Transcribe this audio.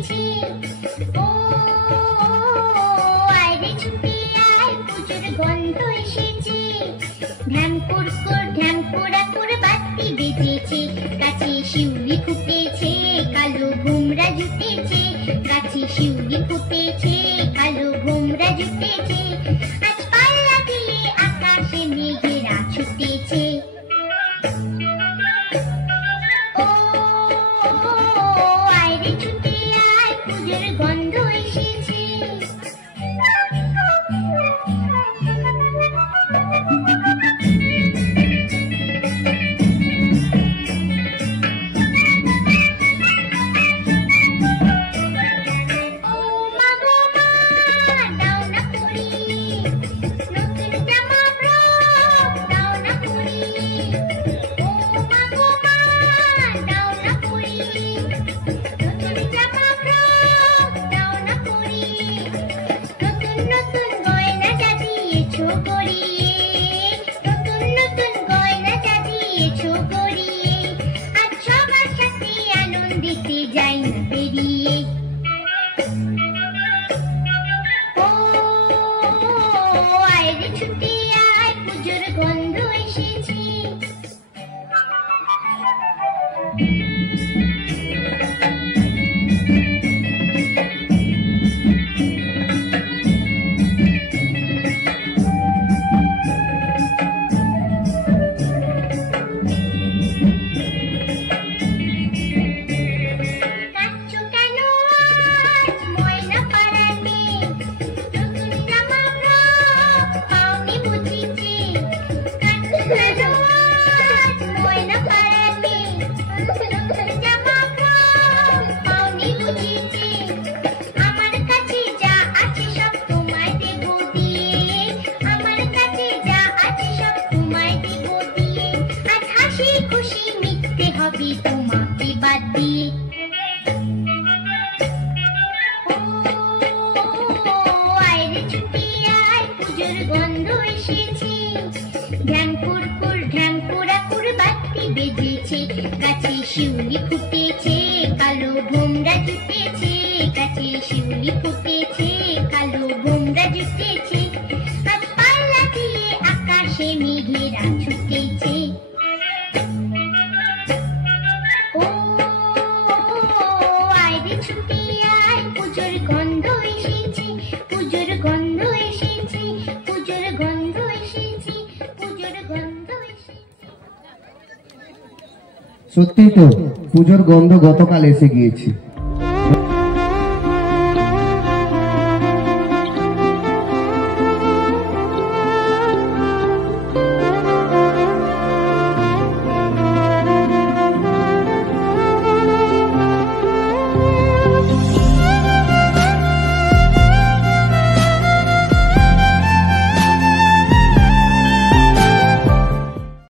এসেছে। ও আয় রে ছুটে আয়, পুজোর গন্ধ এসেছে। ঢ্যাং কুরকুর ঢ্যাং কুড়াকুর বাতি বেজেছে, গাছে শিউলি ফুটেছে, কালো ভোমরা জুটেছে। গাছে শিউলি ফুটেছে, কালো ভোমরা জুটেছে। আজ পাল্লা দিয়ে আকাশে মেঘেরা ছুটেছে। ও আয় রে ছুটে আয়, পুজোর গন্ধ এসেছে। তোমাকে বাদ দিয়ে আয় রে ছুটে আয়, পুজোর গন্ধ এসেছে। ঢ্যাং কুরকুর ঢ্যাং কুড়াকুর বাতি বেজেছে, গাছে শিউলি ফুটেছে, কালো ভোমরা জুটেছে। গাছে শিউলি ফুটেছে, কালো ভোমরা জুটেছে। আজ পাল্লা দিয়ে আকাশে মেঘেরা ছুটেছে। পুজোর গন্ধ এসেছে, পুজোর গন্ধ এসেছে, পুজোর গন্ধ এসেছে, পুজোর গন্ধ এসেছে। সত্যি তো পুজোর গন্ধ গতকাল এসে গিয়েছে।